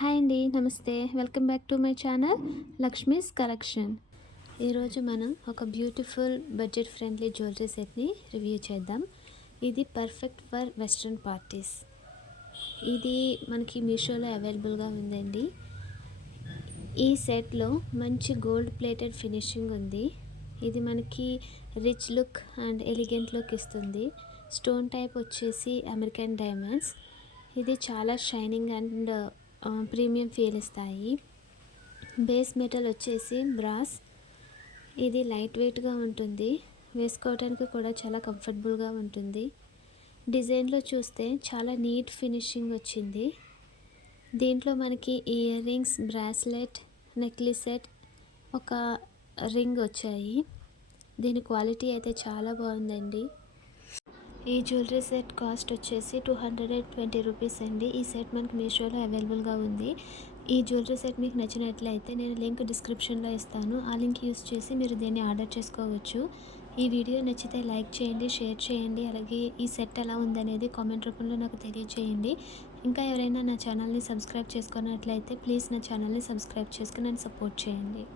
Hi అండి. నమస్తే. Welcome back to my channel Lakshmi's collection. ఈరోజు మనం ఒక బ్యూటిఫుల్ బడ్జెట్ ఫ్రెండ్లీ జ్యువెలరీ సెట్ని రివ్యూ చేద్దాం. ఇది పర్ఫెక్ట్ ఫర్ వెస్ట్రన్ పార్టీస్. ఇది మనకి మీషోలో అవైలబుల్గా ఉందండి. ఈ సెట్లో మంచి గోల్డ్ ప్లేటెడ్ ఫినిషింగ్ ఉంది. ఇది మనకి rich look and elegant look ఇస్తుంది. స్టోన్ టైప్ వచ్చేసి అమెరికన్ డైమండ్స్. ఇది చాలా షైనింగ్ అండ్ ప్రీమియం ఫీల్ ఇస్తాయి. బేస్ మెటల్ వచ్చేసి బ్రాస్. ఇది లైట్ వెయిట్గా ఉంటుంది, వేసుకోవడానికి కూడా చాలా కంఫర్టబుల్గా ఉంటుంది. డిజైన్లో చూస్తే చాలా నీట్ ఫినిషింగ్ వచ్చింది. దీంట్లో మనకి ear rings, bracelet, necklace set, ఒక రింగ్ వచ్చాయి. దీని క్వాలిటీ అయితే చాలా బాగుందండి. ఈ జ్యువెలరీ సెట్ కాస్ట్ వచ్చేసి 220 రూపీస్ అండి. ఈ సెట్ మనకి మీషోలో అవైలబుల్గా ఉంది. ఈ జ్యువెలరీ సెట్ మీకు నచ్చినట్లయితే నేను లింక్ డిస్క్రిప్షన్లో ఇస్తాను. ఆ లింక్ యూస్ చేసి మీరు దీన్ని ఆర్డర్ చేసుకోవచ్చు. ఈ వీడియో నచ్చితే లైక్ చేయండి, షేర్ చేయండి. అలాగే ఈ సెట్ ఎలా ఉందనేది కామెంట్ రూపంలో నాకు తెలియజేయండి. ఇంకా ఎవరైనా నా ఛానల్ని సబ్స్క్రైబ్ చేసుకున్నట్లయితే ప్లీజ్ నా ఛానల్ని సబ్స్క్రైబ్ చేసుకుని నన్ను సపోర్ట్ చేయండి.